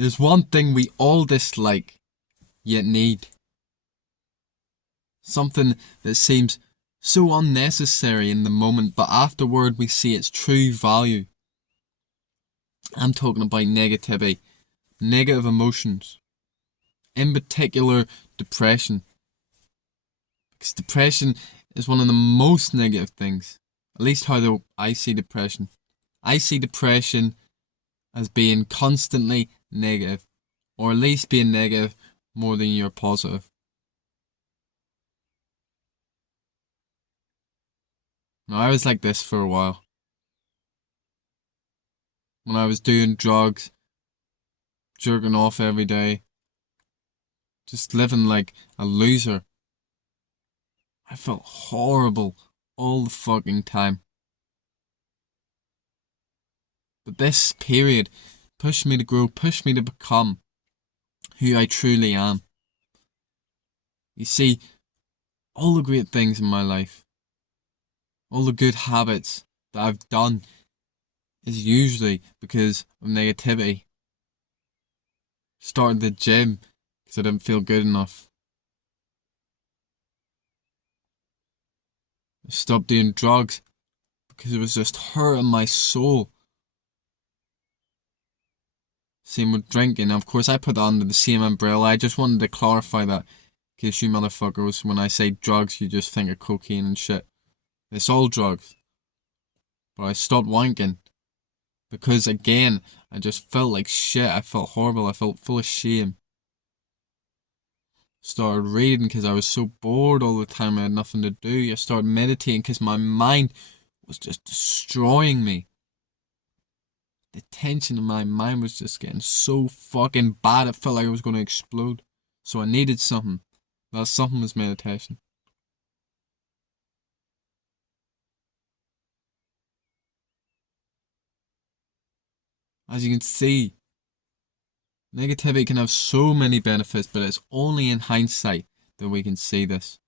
There's one thing we all dislike, yet need. Something that seems so unnecessary in the moment, but afterward we see its true value. I'm talking about negativity, negative emotions, in particular depression. Because depression is one of the most negative things, at least how I see depression. I see depression as being constantly negative, or at least being negative more than you're positive. Now, I was like this for a while. When I was doing drugs, jerking off every day, just living like a loser, I felt horrible all the fucking time. But this period pushed me to grow, pushed me to become who I truly am. You see, all the great things in my life, all the good habits that I've done is usually because of negativity. Started the gym because I didn't feel good enough. I stopped doing drugs because it was just hurting my soul. Same with drinking. Of course, I put that under the same umbrella. I just wanted to clarify that in case you motherfuckers, when I say drugs, you just think of cocaine and shit. It's all drugs. But I stopped wanking because, again, I just felt like shit. I felt horrible. I felt full of shame. Started reading because I was so bored all the time. I had nothing to do. I started meditating because my mind was just destroying me. The tension in my mind was just getting so fucking bad. It felt like I was going to explode. So I needed something. That something was meditation. As you can see, negativity can have so many benefits, but it's only in hindsight that we can see this.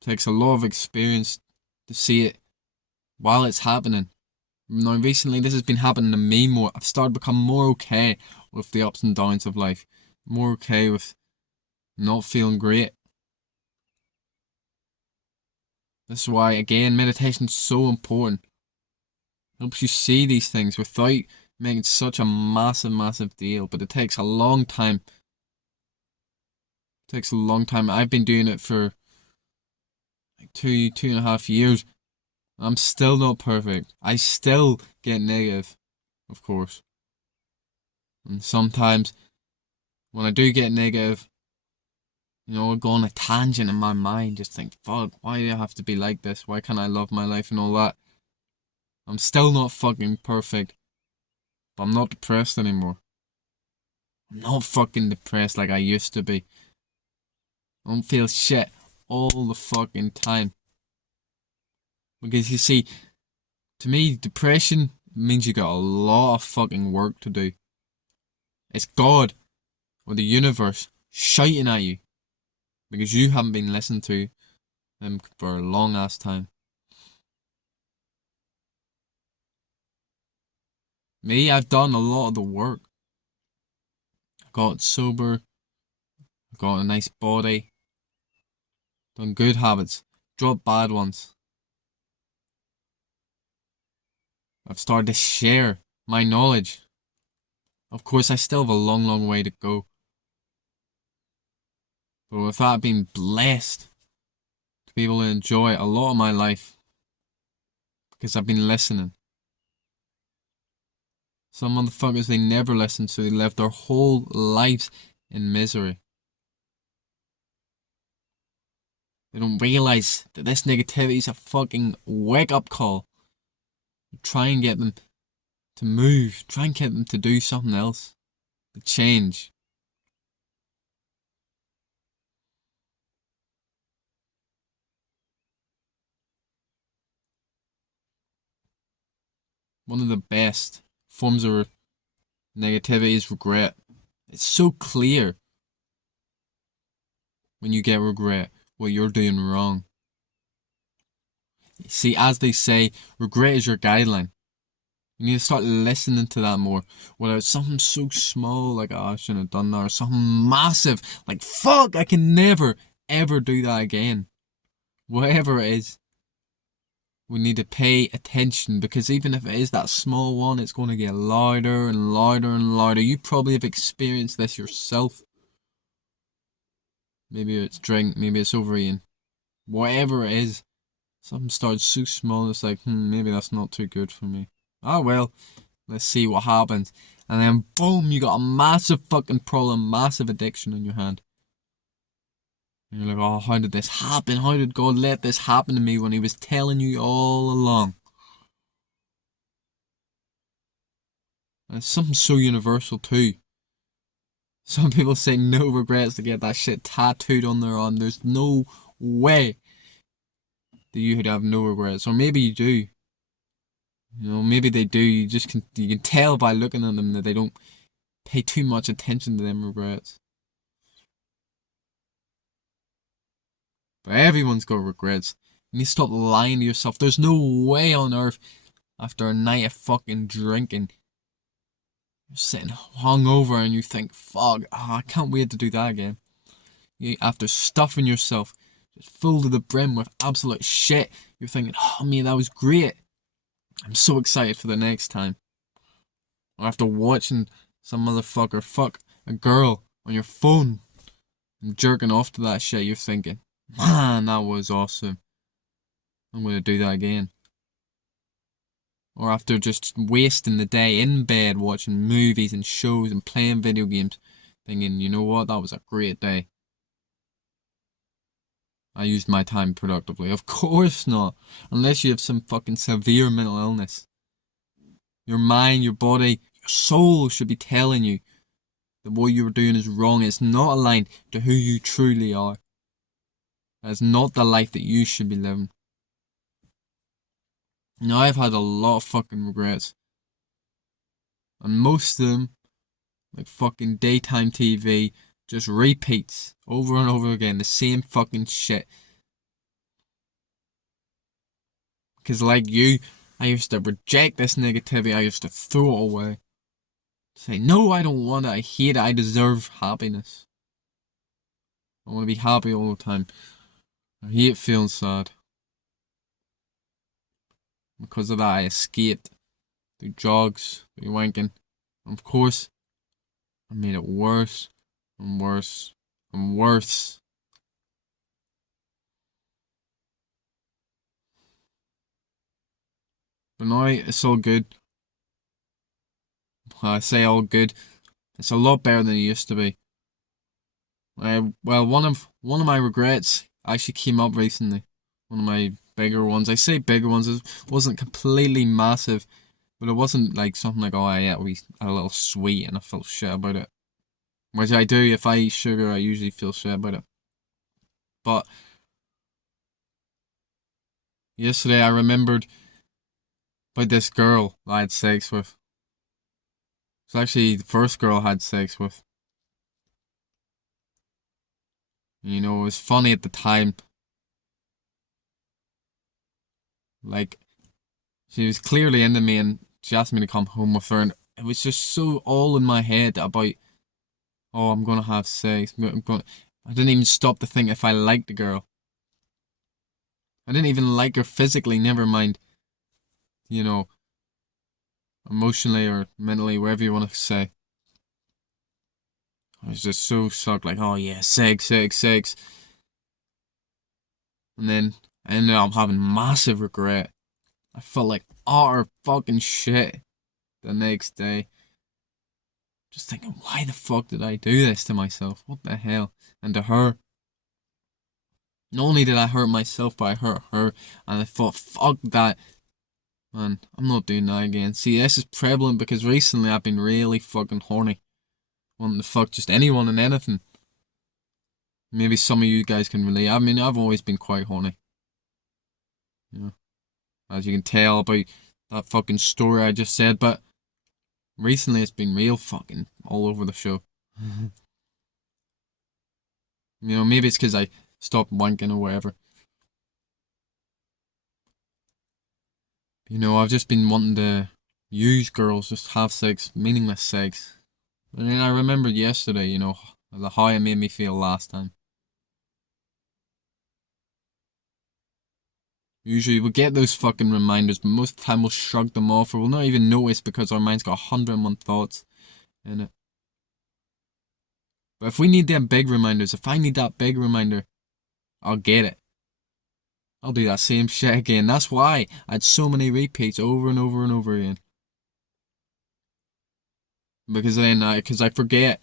It takes a lot of experience to see it while it's happening. Now, recently, this has been happening to me more. I've started to become more okay with the ups and downs of life, more okay with not feeling great. This is why, again, meditation is so important. It helps you see these things without making such a massive, massive deal. But it takes a long time. It takes a long time. I've been doing it for like 2.5 years. I'm still not perfect. I still get negative, of course. And sometimes when I do get negative, I go on a tangent in my mind, just think, fuck, why do I have to be like this? Why can't I love my life and all that? I'm still not fucking perfect, but I'm not depressed anymore. I'm not fucking depressed like I used to be. I don't feel shit all the fucking time. Because you see, to me, depression means you got a lot of fucking work to do. It's God or the universe shouting at you because you haven't been listened to them for a long ass time. Me, I've done a lot of the work. I got sober, I got a nice body, done good habits, dropped bad ones. I've started to share my knowledge. Of course, I still have a long, long way to go. But with that, being blessed to be able to enjoy a lot of my life because I've been listening. Some motherfuckers, they never listen, so they live their whole lives in misery. They don't realize that this negativity is a fucking wake up call. Try and get them to move. Try and get them to do something else. To change. One of the best forms of negativity is regret. It's so clear when you get regret what you're doing wrong. You see, as they say, regret is your guideline. You need to start listening to that more. Whether it's something so small like, oh, I shouldn't have done that, or something massive like, fuck, I can never, ever do that again. Whatever it is, we need to pay attention, because even if it is that small one, it's going to get louder and louder and louder. You probably have experienced this yourself. Maybe it's drink, maybe it's overeating. Whatever it is, something starts so small, it's like, maybe that's not too good for me. Oh well, let's see what happens. And then boom, you got a massive fucking problem, massive addiction in your hand. And you're like, oh, how did this happen? How did God let this happen to me when he was telling you all along? And it's something so universal too. Some people say no regrets to get that shit tattooed on their arm. There's no way that you would have no regrets. Or maybe you do. You know, maybe they do. You can tell by looking at them that they don't pay too much attention to them regrets. But everyone's got regrets. You need to stop lying to yourself. There's no way on earth, after a night of fucking drinking, you're sitting hungover and you think, fuck, I can't wait to do that again. After stuffing yourself just full to the brim with absolute shit, you're thinking, oh man, that was great. I'm so excited for the next time. Or after watching some motherfucker fuck a girl on your phone and jerking off to that shit, you're thinking, man, that was awesome. I'm going to do that again. Or after just wasting the day in bed watching movies and shows and playing video games, thinking, you know what, that was a great day. I used my time productively. Of course not. Unless you have some fucking severe mental illness. Your mind, your body, your soul should be telling you that what you are doing is wrong. It's not aligned to who you truly are. That's not the life that you should be living. Now, I've had a lot of fucking regrets. And most of them, like fucking daytime TV, just repeats over and over again the same fucking shit. Because like you, I used to reject this negativity. I used to throw it away. Say, no, I don't want it. I hate it. I deserve happiness. I want to be happy all the time. I hate feeling sad. Because of that, I escaped through drugs, through wanking. And of course, I made it worse and worse and worse. But now it's all good. I say all good. It's a lot better than it used to be. Well, one of my regrets actually came up recently. One of my bigger ones. I say bigger ones. It wasn't completely massive, but it wasn't like something like, oh, I ate a little sweet and I felt shit about it. Which I do. If I eat sugar, I usually feel shit about it. But yesterday I remembered about this girl I had sex with. It's actually the first girl I had sex with. You know, it was funny at the time. Like, she was clearly into me and she asked me to come home with her, and it was just so all in my head about, oh, I'm gonna have sex. I didn't even stop to think if I liked the girl. I didn't even like her physically, never mind, you know, emotionally or mentally, whatever you want to say. I was just so sucked, like, oh yeah, sex, sex, sex. And then I ended up having massive regret. I felt like utter fucking shit the next day. Just thinking, why the fuck did I do this to myself? What the hell? And to her. Not only did I hurt myself, but I hurt her. And I thought, fuck that. Man, I'm not doing that again. See, this is prevalent because recently I've been really fucking horny. Wanting to fuck just anyone and anything. Maybe some of you guys can relate. I mean, I've always been quite horny. You know, as you can tell about that fucking story I just said, but recently it's been real fucking all over the show. You know, maybe it's because I stopped wanking or whatever. You know, I've just been wanting to use girls, just have sex, meaningless sex. And then I remembered yesterday, how it made me feel last time. Usually we'll get those fucking reminders, but most of the time we'll shrug them off or we'll not even notice because our mind's got 101 thoughts in it. But if we need them big reminders, if I need that big reminder, I'll get it. I'll do that same shit again. That's why I had so many repeats over and over and over again. Because I forget.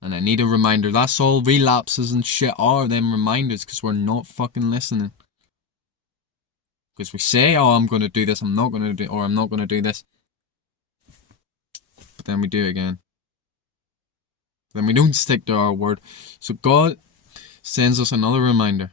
And I need a reminder. That's all relapses and shit are, them reminders, because we're not fucking listening. Because we say, oh, I'm going to do this, I'm not going to do, or I'm not going to do this. But then we do it again. Then we don't stick to our word. So God sends us another reminder.